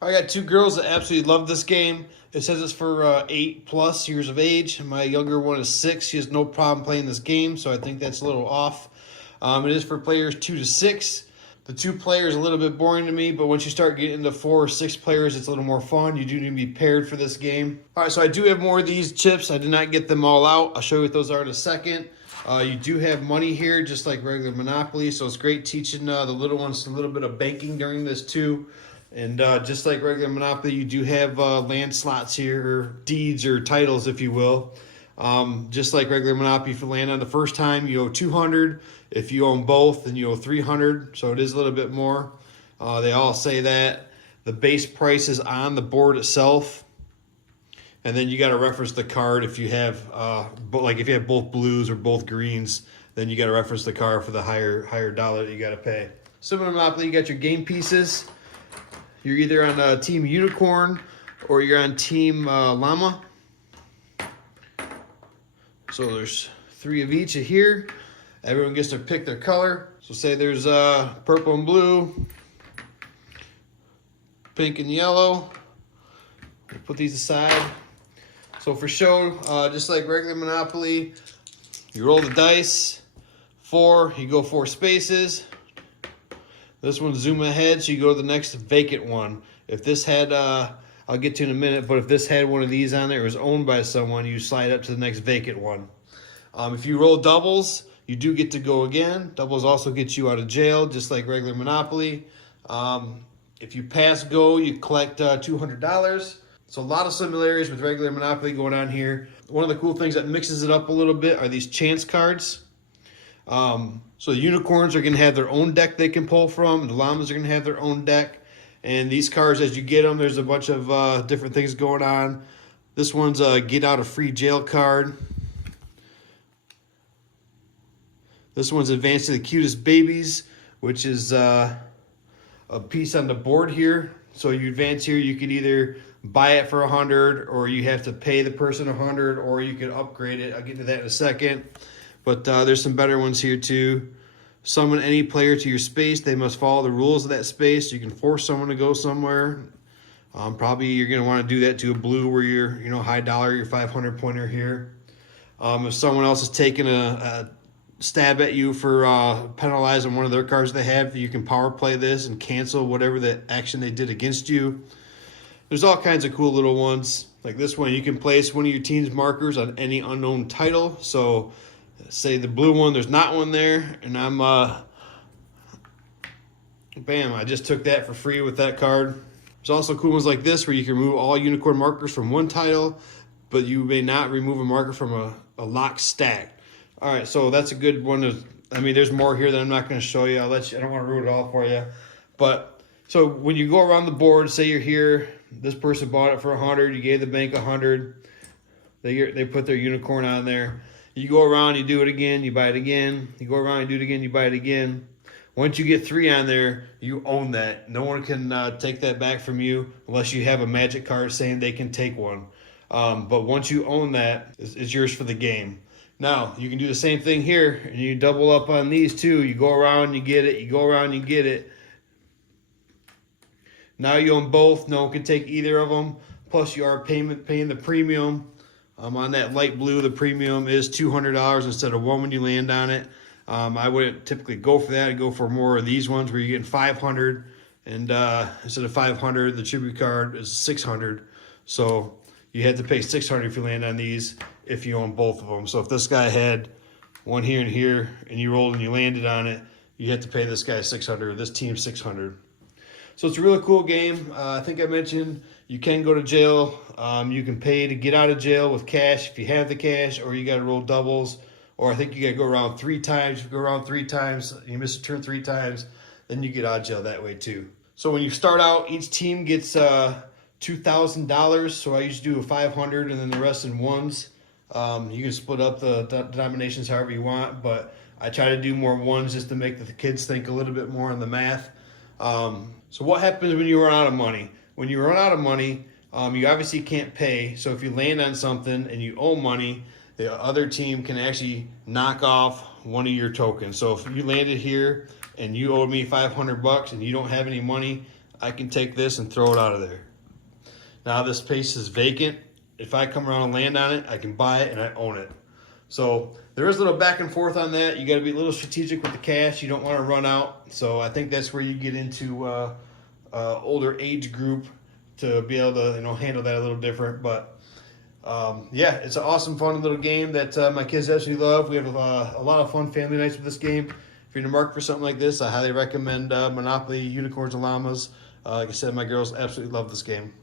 I got two girls that absolutely love this game. It says it's for 8+ years of age. My younger one is 6. She has no problem playing this game, so I think that's a little off. It is for players 2 to 6. The 2 players are a little bit boring to me, but once you start getting into 4 or 6 players, it's a little more fun. You do need to be paired for this game. All right, so I do have more of these chips. I did not get them all out. I'll show you what those are in a second. You do have money here, just like regular Monopoly, so it's great teaching the little ones a little bit of banking during this too. And just like regular Monopoly, you do have land slots here, or deeds or titles, if you will. Just like regular Monopoly, if you land on the first time, you owe 200. If you own both, then you owe 300. So it is a little bit more. They all say that. The base price is on the board itself. And then you got to reference the card if you have, like if you have both blues or both greens, then you got to reference the card for the higher dollar that you got to pay. Similar to Monopoly, you got your game pieces. You're either on Team Unicorn or you're on Team Llama. So there's 3 of each here. Everyone gets to pick their color. So say there's purple and blue, pink and yellow. We'll put these aside. So for show, just like regular Monopoly, you roll the dice. 4, you go 4 spaces. This one's zoom ahead, so you go to the next vacant one. If this had, I'll get to in a minute, but if this had one of these on there, it was owned by someone, you slide up to the next vacant one. If you roll doubles, you do get to go again. Doubles also get you out of jail, just like regular Monopoly. If you pass go, you collect $200. So a lot of similarities with regular Monopoly going on here. One of the cool things that mixes it up a little bit are these chance cards. So the unicorns are going to have their own deck they can pull from. The llamas are going to have their own deck. And these cards, as you get them, there's a bunch of different things going on. This one's a get out of free jail card. This one's advance to the cutest babies, which is a piece on the board here. So you advance here, you could either buy it for 100, or you have to pay the person 100, or you can upgrade it. I'll get to that in a second. But there's some better ones here too. Summon any player to your space. They must follow the rules of that space. You can force someone to go somewhere. Probably you're going to want to do that to a blue where you're, high dollar, your 500 pointer here. If someone else is taking a stab at you for penalizing one of their cards they have, you can power play this and cancel whatever the action they did against you. There's all kinds of cool little ones. Like this one, you can place one of your team's markers on any unknown title. So say the blue one, there's not one there, and I'm bam, I just took that for free with that card. There's also cool ones like this where you can remove all unicorn markers from one title, but you may not remove a marker from a locked stack. All right, so that's a good one. There's more here that I'm not going to show you. I don't want to ruin it all for you. But so when you go around the board, say you're here, this person bought it for 100, you gave the bank 100. They put their unicorn on there. You go around, you do it again, you buy it again. You go around, you do it again, you buy it again. Once you get 3 on there, you own that. No one can take that back from you unless you have a magic card saying they can take one. But once you own that, it's yours for the game. Now, you can do the same thing here, and you double up on these too. You go around, you get it. You go around, you get it. Now you own both. No one can take either of them. Plus, you are paying the premium. On that light blue, the premium is $200 instead of 1 when you land on it. I wouldn't typically go for that. I'd go for more of these ones where you're getting 500, and instead of 500, the tribute card is 600. So you had to pay 600 if you land on these if you own both of them. So if this guy had one here and here, and you rolled and you landed on it, you had to pay this guy 600, this team 600. So it's a really cool game. I think I mentioned you can go to jail. You can pay to get out of jail with cash if you have the cash, or you got to roll doubles. Or I think you got to go around 3 times. If you go around 3 times, you miss a turn 3 times, then you get out of jail that way too. So when you start out, each team gets $2,000. So I used to do a 500 and then the rest in ones. You can split up the denominations however you want, but I try to do more ones just to make the kids think a little bit more on the math. So what happens when you run out of money? When you run out of money, you obviously can't pay. So if you land on something and you owe money, the other team can actually knock off one of your tokens. So if you landed here and you owed me $500 and you don't have any money, I can take this and throw it out of there. Now this space is vacant. If I come around and land on it, I can buy it and I own it. So there is a little back and forth on that. You got to be a little strategic with the cash. You don't want to run out. So I think that's where you get into older age group to be able to handle that a little different. But yeah, it's an awesome, fun little game that my kids absolutely love. We have a lot of fun family nights with this game. If you're in the market for something like this, I highly recommend Monopoly Unicorns and Llamas. Like I said, my girls absolutely love this game.